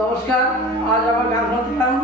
নমস্কার আজ আবার গান শুনতাম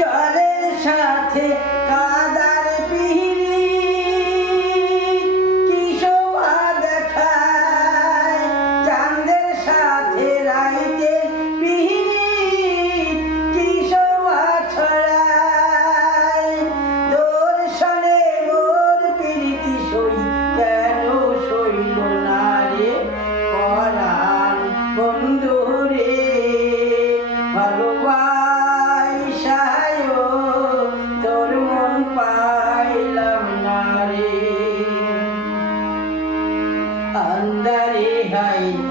চলে সাথে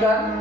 নমস্কার